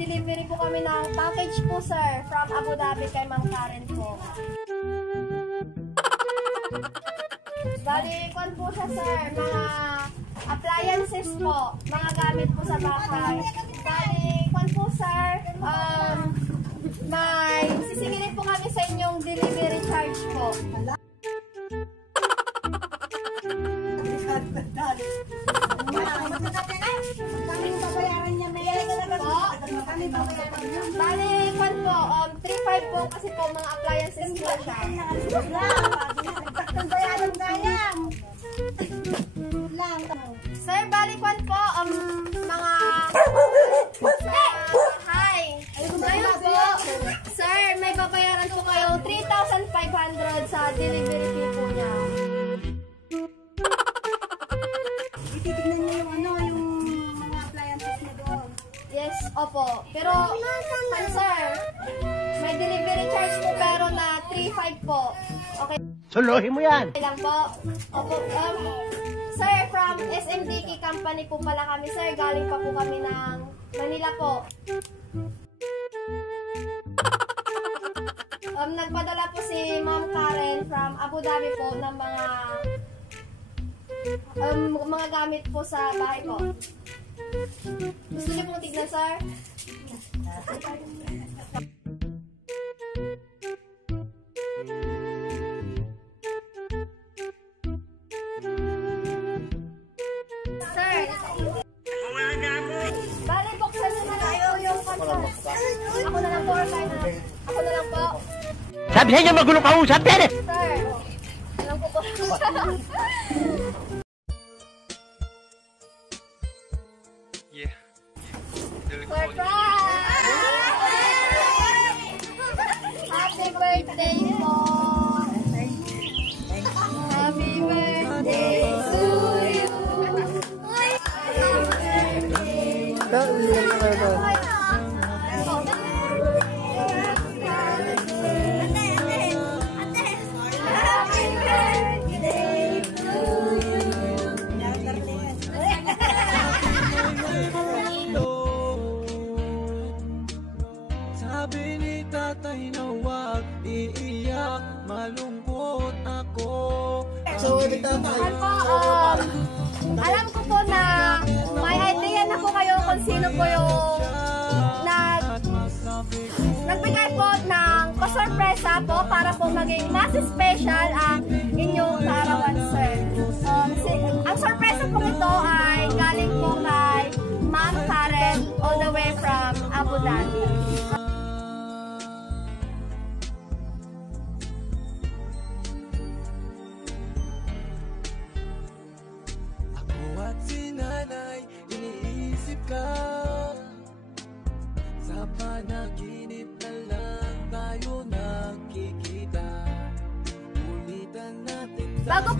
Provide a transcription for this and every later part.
mag-delivery po kami ng package po, sir, from Abu Dhabi kay Ma'am Karen po. Bali, kung po siya, sir, mga appliances po, mga gamit po sa bahay. Bali, kung po, sir, may sisingilin po kami sa inyong delivery charge po. Bali, kwan po, 3.5 po kasi po mga appliances po siya. Sir, bali kwan po, mga hi. Ngayon po, sir, may babayaran po kayo 3,500 sa delivery fee po niya. Ititignan niyo yung mga appliances niya doon. Yes, opo. Pero, sir, may delivery charge po pero na 3.5 po. Okay. Suluhin mo yan! Okay lang po. Opo. Sir, from SMDK company po pala kami, sir. Galing pa po kami ng Manila po. Nagpadala po si Ma'am Karen from Abu Dhabi po ng mga gamit po sa bahay po. Gusto niyo pong tignan, sir? Sir, bali, buksan nyo na lang po yung contract. Ako na lang po, or kayo na. Ako na lang po. Sabi sa inyo magulong kausap yan eh! Sir, alam ko po. Yeah. Surprise! Happy birthday po! Happy birthday to you! Sabi ni tatay na huwag iiyak, malungkot ako. Alam ko po na may idea na po kayo kung sino po yung nagbigay po ng pasorpresa po para po maging mas special ang inyong kaarawan, sir. Ang sorpresa po ito ay galing po kay Ma'am Karen all the way from Abu Dhabi. Ako at si nanay, iniisip ka. Sa panaginip na lang tayo nakikita. Ulitan natin. Bago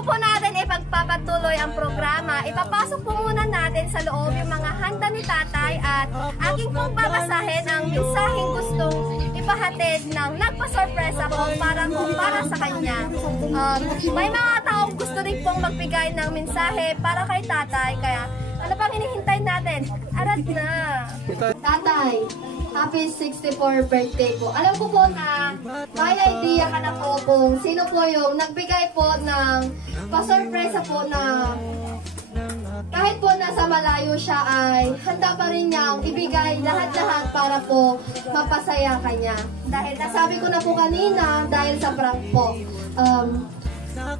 po natin ipagpapatuloy ang programa, ipapasok po muna natin sa loob yung mga handa ni tatay at aking pong babasahin ang mensaheng gustong ipahatid ng nagpa-sorpresa po para sa kanya. May mga taong gusto rin pong magbigay ng mensahe para kay tatay, kaya ano pang hinihintay natin? Arat na! Tatay, happy 64th birthday po. Alam ko po na may idea ka na po kung sino po yung nagbigay po ng pasorpresa po na kahit po nasa malayo siya ay handa pa rin niyang ibigay lahat-lahat para po mapasaya kanya. Dahil nasabi ko na po kanina dahil sa prank po.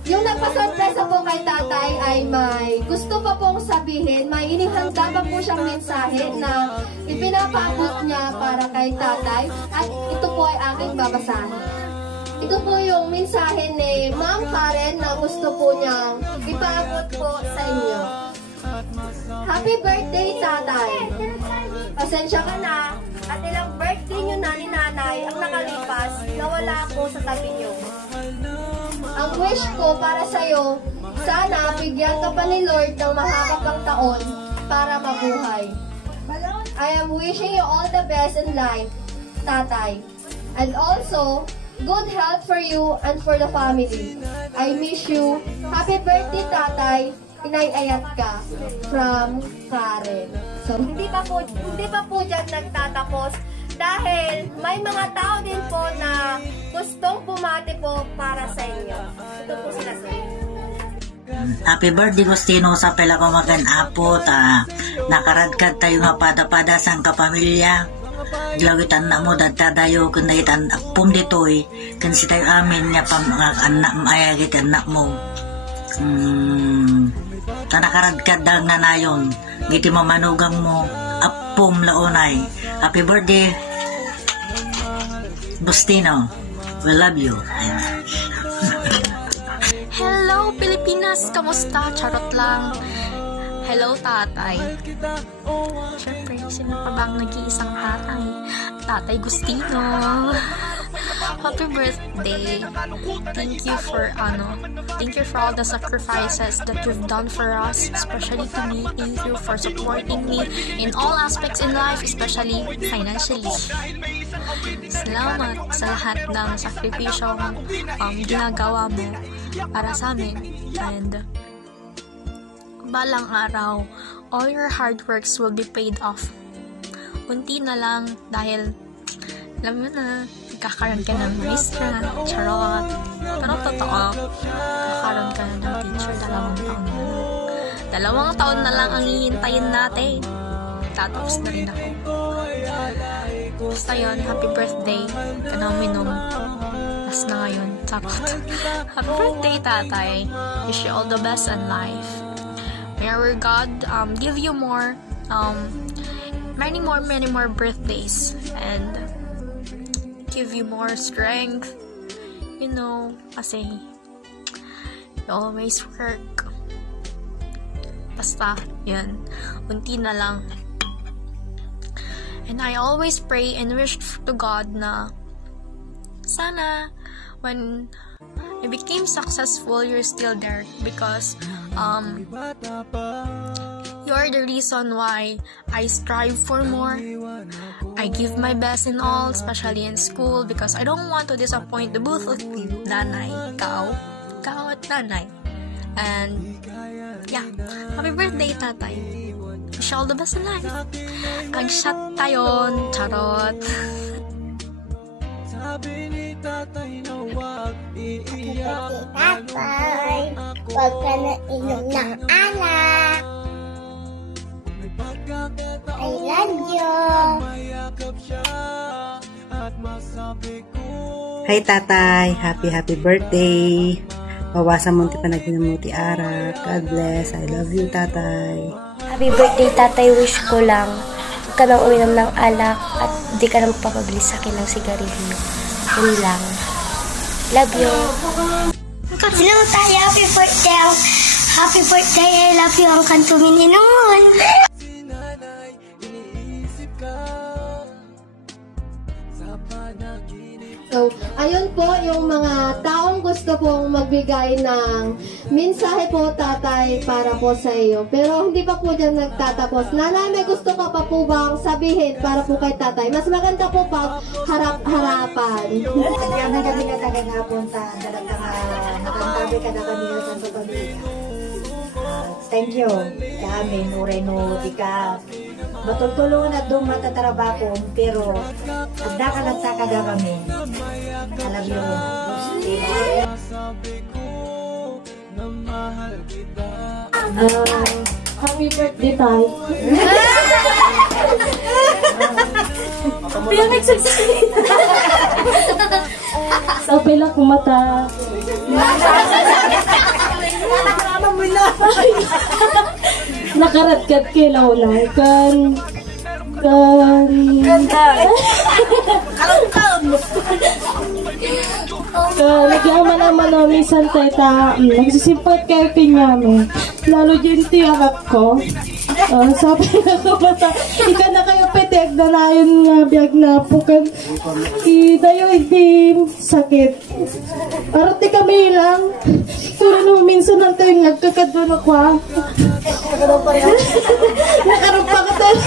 Yung nagpasorpresa po kay tatay ay may gusto pa pong sabihin, may inihanda pa po siyang mensahe na ipinapaabot niya para kay tatay at ito po ay aking babasahin. Ito po yung mensahe ni Ma'am Karen na gusto po niyang ipaabot po sa inyo. Happy birthday, tatay! Pasensya ka na at ilang birthday niyo na ni nanay ang nakalipas na wala po sa tabi niyo. Ang wish ko para sa'yo, sana bigyan ka pa ni Lord ng mahaba pang taon para mabuhay. I am wishing you all the best in life, tatay. And also, good health for you and for the family. I miss you. Happy birthday, tatay. inayayat ka from Karen. So, hindi pa po dyan nagtatapos dahil may mga tao din po na gustong bumati po para sa inyo. Ito po sila sa inyo. Happy birthday Gustino sa pela pamagan apo ta nakaradkad tayo nga pada-pada sang kapamilya glawitan na mo dadadayo kun daytan apom ditoy kun si tayo amin nga anak maayagit anak mo ta nakaradkad dang nanayon giti mamanugang mo apom launay. Happy birthday Gustino, we love you. Hello Pilipinas! Kamusta? Charot lang. Hello tatay. Siyempre, sino pa bang nag-iisang tatay? Tatay Gustino. Happy birthday. Thank you for all the sacrifices that you've done for us, especially to me. Thank you for supporting me in all aspects in life, especially financially. Salamat sa lahat ng sakripisyong ginagawa mo para sa amin. And balang araw, all your hard works will be paid off. Unti na lang dahil alam mo na, kakaroon ka ng maestra, charot. Pero totoo, kakaroon ka na ng teacher, 2 taon na lang. 2 taon na lang ang hihintayin natin. Tatapos na rin ako. Basta yun, happy birthday. Ka na uminom. Last na ngayon, charot. Happy birthday, tatay. Wish you all the best in life. May our God give you more, many more birthdays. And give you more strength, kasi you always work. Basta, yan, unti na lang. And I always pray and wish to God na sana when I became successful, you're still there because you're the reason why I strive for more. I give my best in all, especially in school, because I don't want to disappoint the both of you, nanay, ikaw at nanay. And yeah, happy birthday, tatay. Wish you all the best in life. Ag-shot tayon, charot. Sabi ni tatay na huwag iiyak. Tatay, huwag ka na inom ng alak. I love you. Hi tatay, happy birthday. Bawasan mo ti panaginumuti ara. God bless. I love you tatay. Happy birthday tatay, wish ko lang huwag ka nang uminom ng alak at di ka nang papabili sa akin ng sigarilyo. Yun lang. Love you. Hello tayo, happy birthday. Happy birthday, I love you. Ang kantumin ni naman. So, ayun po yung mga taong gusto pong magbigay ng mensahe po, tatay, para po sa iyo. Pero hindi pa po dyan nagtatapos. Nanay, may gusto ka pa po bang sabihin para po kay tatay? Mas maganda po pag harap-harapan. Kaya kami na tagagapon ta, nakantabi ka na kami na sa pamilya. Thank you. Kami, no di ka. Matutulungan at doon matatrabaho, pero agda ka lang sa kagagami. Alam yun. Happy birthday, tay. Pero nagsasalit. Sa pila kumata. Nakaratkat kilaw na kan nagyaman naman na minsan tayo nagsisimpot kayo pinyami lalo dyan tiyakap ko sabi na ko bata ika na kayo petek na na yun nga biyag na pukan tayo hindi sakit arati kami lang pero no minsan lang tayo nagkakadun ako nakarumpa ka tayo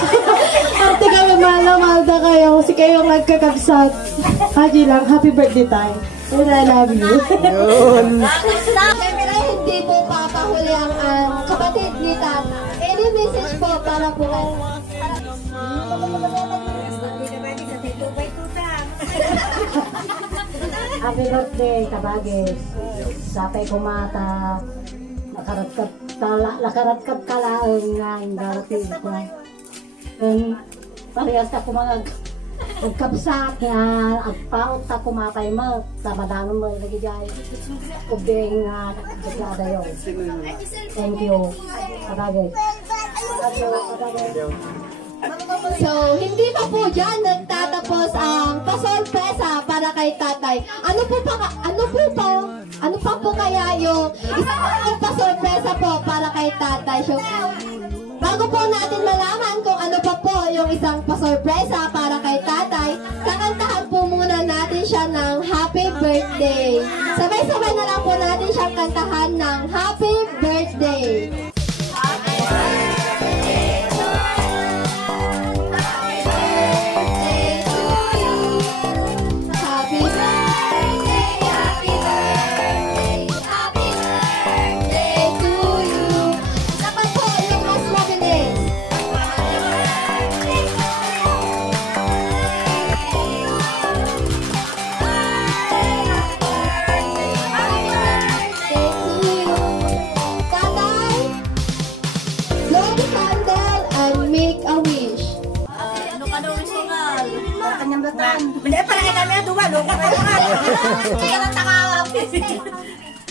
arati kami mahal-mahal kayo kasi kayo nagkakabsat Haji lang, happy birthday tayo. And I love you. Yun. Hindi po papahuli ang kapatid po kayo. Happy birthday, Tabagis. Sapay kumata, nakaratkat kalaang nga ang darating ko. Parehas ka kumagag pagkabsak nga, agpaot ka kumatay mo, tamadano mo lagi dyan. Kubing nakakitlada yun. Thank you, Tabagis. So, hindi pa po dyan nagtatapos ang pasorpresa para kay tatay. Ano pa po kaya yung isang pasorpresa po para kay tatay? So, bago po natin malaman kung ano pa po yung isang pasorpresa para kay tatay, kakantahan po muna natin siya ng happy birthday. Sabay-sabay na lang po natin siyang kantahan ng happy birthday.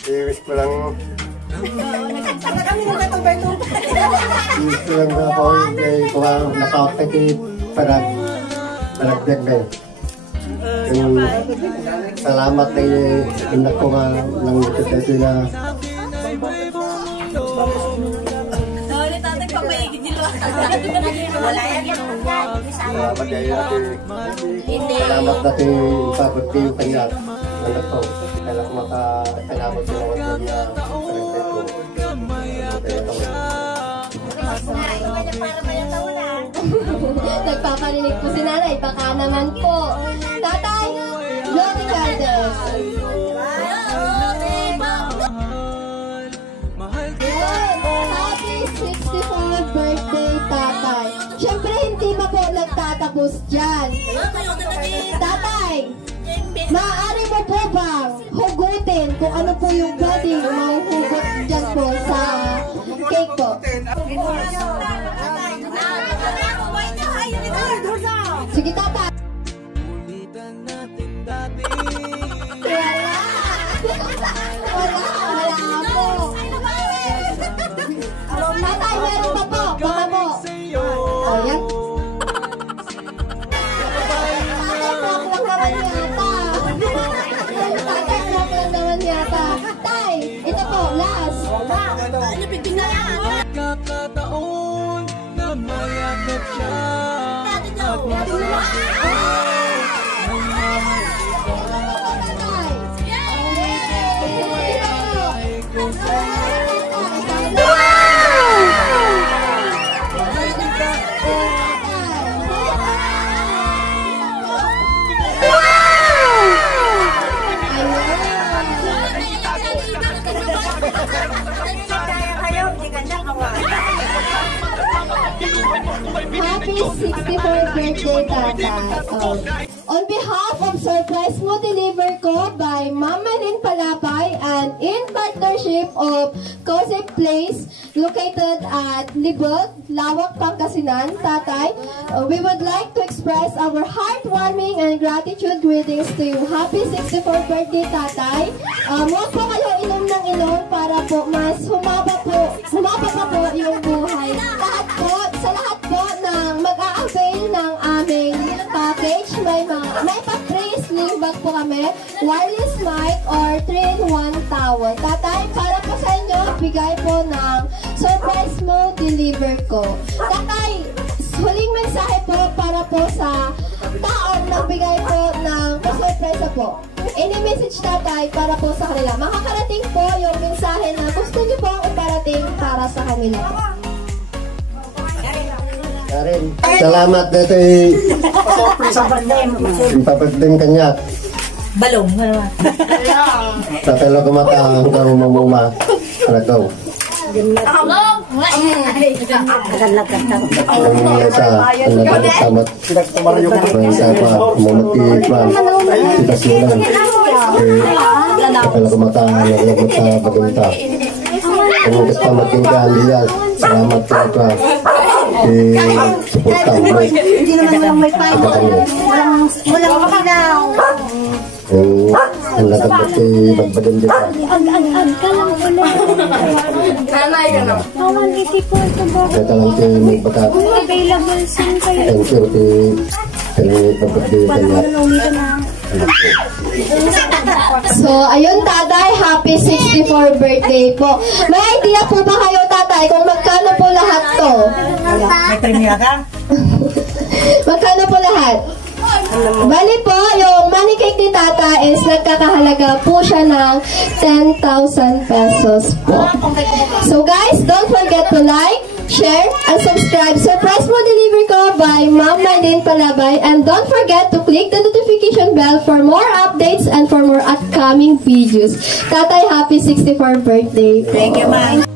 I-wish ko lang gusto lang na ako nakakakit paragdag na salamat na inak ko nga ng ito na salamat kayo salamat natin ipabot ko yung kanya anak ko kaya ako makakalamat ko naman niya Nagpaparinig po si nanay, baka naman po. Tatay, Glory Gardens. Happy 64th birthday, tatay. Siyempre, hindi pa po nagtatapos dyan. Tatay, maaari mo po bang hugutin kung ano po yung pwedeng mahuhugot dyan po sa cake po? Sige, tatay. Wala po. Tatay, meron pa po. Baka po. O, yan. Tatay, crop lang naman yata. Tay, ito po, last. Ano, pipig na yan. Kakataon na mayakap siya. Happy 64th birthday, tatay. On behalf of Surprise Mo Deliver Ko by Mama Lynn Palapay and in partnership of Cozy Place located at Libog, Lawak, Pangasinan, tatay, we would like to express our heartwarming and gratitude greetings to you. Happy 64th birthday, tatay. Huwag po kayo inom ng inom para po mas humaba pa po yung buhay. Sa lahat po ng mag-a-avail ng aming package, may pa-free sling bag po kami, wireless mic or 3-in-1 towel. Tatay, para po sa inyo, bigay po ng Surprise Mo Deliver Ko. Tatay, huling mensahe po para po sa taong nagbigay po ng pasurpresa po. Any message, tatay, para po sa kanila. Makakarating po yung mensahe na gusto niyo po iparating para sa kanila po. Karen, salamat dito ipapagding kanya. Balong. Sa telo kumata hanggang mamuma. Alagaw. nagtamat sa mamati pa kita silang kalau kumata lagot sa baganta ang nagtamat yung kalian salamat ka suporta mo Hindi naman walang may payo. Walang makinaw. ang nagtamat bagbagan dito Nanay ka na. kaya lang kayo magbata thank you kaya pagbagdi kanya So, ayun tatay, happy 64 birthday po. May idea po ba kayo tatay kung magkano po lahat to? May premia ka? Magkano po lahat? Bali po, yung money cake ni tata is nagkakahalaga po siya ng 10,000 pesos po. So guys, don't forget to like, share, and subscribe. Surprise mo deliver ko by Ma'am Maylene Palabay. And don't forget to click the notification bell for more updates and for more upcoming videos. Tatay, happy 64th birthday po. Thank you, ma'am.